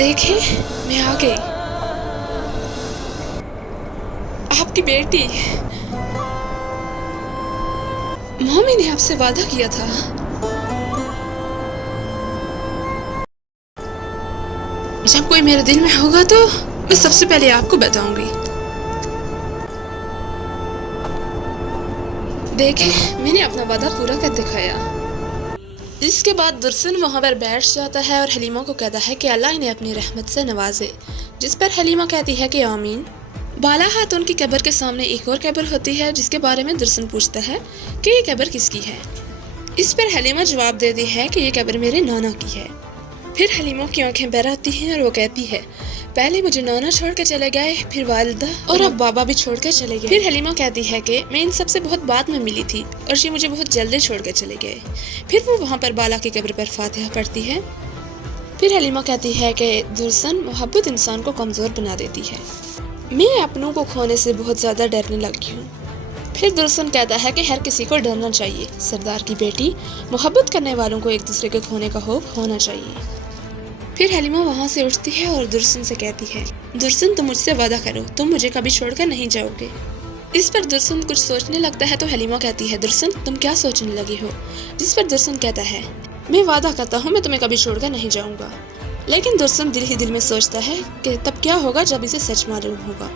دیکھیں میں آ گئی، آپ کی بیٹی۔ مامی نے آپ سے وعدہ کیا تھا، جب کوئی میرے دل میں ہوگا تو میں سب سے پہلے آپ کو بتاؤں گی۔ دیکھیں میں نے اپنا وعدہ پورا کر دکھایا۔ اس کے بعد درسن وہاں پر بیٹھ جاتا ہے اور حلیمہ کو کہتا ہے کہ اللہ انہیں اپنی رحمت سے نوازے، جس پر حلیمہ کہتی ہے کہ آمین۔ بالا خاتون کی قبر کے سامنے ایک اور قبر ہوتی ہے جس کے بارے میں درسن پوچھتا ہے کہ یہ قبر کس کی ہے۔ اس پر حلیمہ جواب دیتی ہے کہ یہ قبر میرے نانا کی ہے۔ پھر حلیمہ کی آنکھیں بھر آتی ہیں اور وہ کہتی ہے پہلے مجھے نانا چھوڑ کے چلے گئے، پھر والدہ اور اب بابا بھی چھوڑ کے چلے گئے۔ پھر حلیمہ کہتی ہے کہ میں ان سب سے بہت بعد میں ملی تھی اور یہ مجھے بہت جلدی چھوڑ کے چلے گئے۔ پھر وہ وہاں پر بالا کی قبر پر فاتحہ پڑھتی ہے۔ پھر حلیمہ کہتی ہے کہ درسن محبت انسان کو کمزور بنا دیتی ہے، میں اپنوں کو کھونے سے بہت زیادہ ڈرنے لگی ہوں۔ پھر درسن کہتا ہے کہ ہر کسی کو ڈرنا چاہیے، سردار کی بیٹی، محبت کرنے والوں کو ایک دوسرے کے کھونے کا خوف ہونا چاہیے۔ پھر حلیمہ وہاں سے اٹھتی ہے اور درسن سے کہتی ہے درسن تم مجھ سے وعدہ کرو تم مجھے کبھی چھوڑ کر نہیں جاؤ گے۔ اس پر درسن کچھ سوچنے لگتا ہے تو حلیمہ کہتی ہے درسن تم کیا سوچنے لگی ہو؟ جس پر درسن کہتا ہے میں وعدہ کرتا ہوں میں تمہیں کبھی چھوڑ کر نہیں جاؤں گا۔ لیکن درسن دل ہی دل میں سوچتا ہے کہ تب کیا ہوگا جب اسے سچ معلوم ہوگا۔